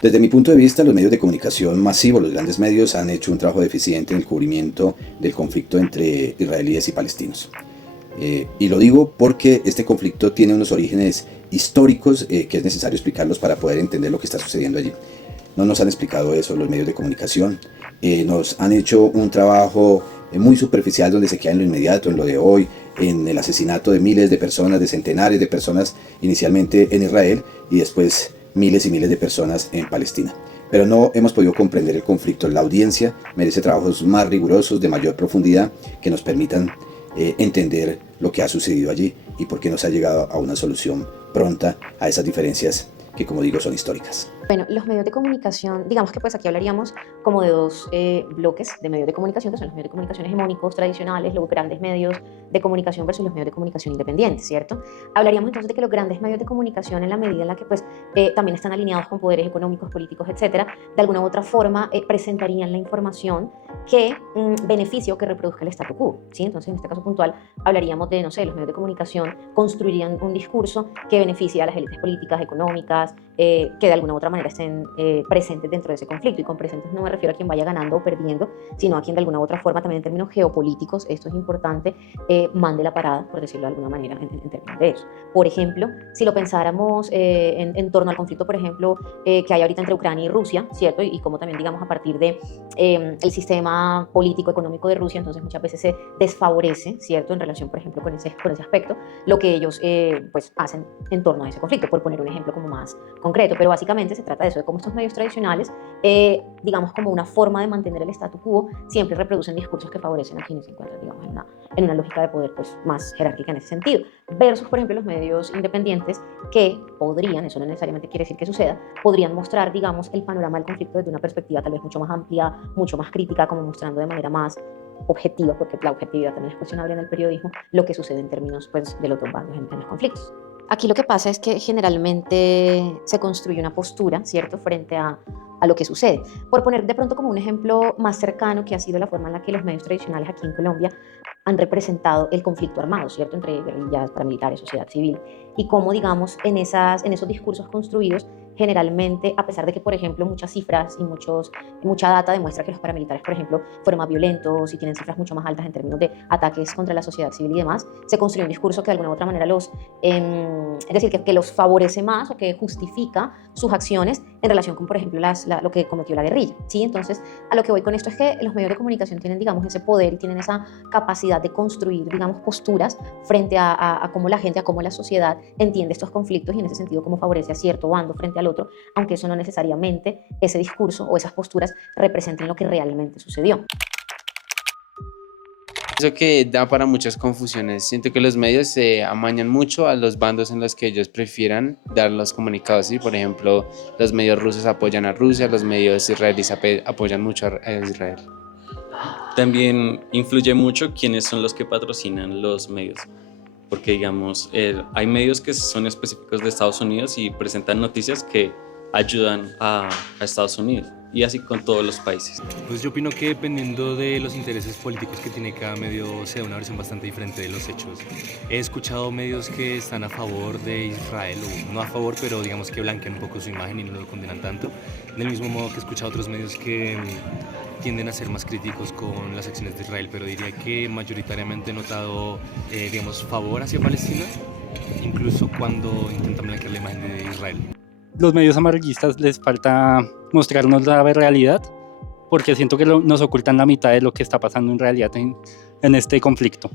Desde mi punto de vista, los medios de comunicación masivos, los grandes medios, han hecho un trabajo deficiente en el cubrimiento del conflicto entre israelíes y palestinos. Y lo digo porque este conflicto tiene unos orígenes históricos que es necesario explicarlos para poder entender lo que está sucediendo allí. No nos han explicado eso los medios de comunicación. Nos han hecho un trabajo muy superficial donde se queda en lo inmediato, en lo de hoy, en el asesinato de miles de personas, de centenares de personas inicialmente en Israel y después miles y miles de personas en Palestina. Pero no hemos podido comprender el conflicto. La audiencia merece trabajos más rigurosos, de mayor profundidad, que nos permitan entender lo que ha sucedido allí y por qué no se ha llegado a una solución pronta a esas diferencias que, como digo, son históricas. Bueno, los medios de comunicación, digamos que pues aquí hablaríamos como de dos bloques de medios de comunicación, que son los medios de comunicación hegemónicos, tradicionales, los grandes medios de comunicación versus los medios de comunicación independientes, ¿cierto? Hablaríamos entonces de que los grandes medios de comunicación, en la medida en la que pues también están alineados con poderes económicos, políticos, etcétera, de alguna u otra forma presentarían la información que beneficie o que reproduzca el statu quo, ¿sí? Entonces, en este caso puntual, hablaríamos de, no sé, los medios de comunicación construirían un discurso que beneficie a las élites políticas, económicas, que de alguna u otra manera estén presentes dentro de ese conflicto. Y con presentes no me refiero a quien vaya ganando o perdiendo, sino a quien de alguna u otra forma, también en términos geopolíticos, esto es importante, mande la parada, por decirlo de alguna manera, en términos de eso. Por ejemplo, si lo pensáramos en torno al conflicto, por ejemplo, que hay ahorita entre Ucrania y Rusia, ¿cierto? Y como también, digamos, a partir de el sistema político, económico de Rusia, entonces muchas veces se desfavorece, ¿cierto? En relación, por ejemplo, con ese aspecto, lo que ellos pues hacen en torno a ese conflicto, por poner un ejemplo como más concreto. Pero básicamente se trata de eso, de cómo estos medios tradicionales, digamos, como una forma de mantener el statu quo, siempre reproducen discursos que favorecen a quienes se encuentran, digamos, en una lógica de poder pues más jerárquica en ese sentido, versus, por ejemplo, los medios independientes que podrían, eso no necesariamente quiere decir que suceda, podrían mostrar, digamos, el panorama del conflicto desde una perspectiva tal vez mucho más amplia, mucho más crítica, como mostrando de manera más objetiva, porque la objetividad también es cuestionable en el periodismo, lo que sucede en términos pues, de los dos bandos en los conflictos. Aquí lo que pasa es que generalmente se construye una postura, ¿cierto?, frente a lo que sucede. Por poner de pronto como un ejemplo más cercano, que ha sido la forma en la que los medios tradicionales aquí en Colombia han representado el conflicto armado, ¿cierto?, entre guerrillas, paramilitares, sociedad civil, y cómo, digamos, en esos discursos construidos, generalmente, a pesar de que, por ejemplo, muchas cifras y mucha data demuestra que los paramilitares, por ejemplo, fueron más violentos y tienen cifras mucho más altas en términos de ataques contra la sociedad civil y demás, se construye un discurso que de alguna u otra manera es decir, que los favorece más o que justifica sus acciones en relación con, por ejemplo, lo que cometió la guerrilla, ¿sí? Entonces, a lo que voy con esto es que los medios de comunicación tienen, digamos, ese poder y tienen esa capacidad de construir, digamos, posturas frente a cómo la gente, a cómo la sociedad entiende estos conflictos y en ese sentido cómo favorece a cierto bando frente al otro, aunque eso no necesariamente, ese discurso o esas posturas representen lo que realmente sucedió. Eso que da para muchas confusiones. Siento que los medios se amañan mucho a los bandos en los que ellos prefieran dar los comunicados. ¿Sí? Por ejemplo, los medios rusos apoyan a Rusia, los medios israelíes apoyan mucho a Israel. También influye mucho quiénes son los que patrocinan los medios. Porque, digamos, hay medios que son específicos de Estados Unidos y presentan noticias que ayudan a Estados Unidos. Y así con todos los países. Pues yo opino que dependiendo de los intereses políticos que tiene cada medio, se da una versión bastante diferente de los hechos. He escuchado medios que están a favor de Israel, o no a favor, pero digamos que blanquean un poco su imagen y no lo condenan tanto. Del mismo modo que he escuchado otros medios que tienden a ser más críticos con las acciones de Israel, pero diría que mayoritariamente he notado, digamos, favor hacia Palestina, incluso cuando intentan blanquear la imagen de Israel. Los medios amarillistas les falta mostrarnos la realidad, porque siento que nos ocultan la mitad de lo que está pasando en realidad en este conflicto.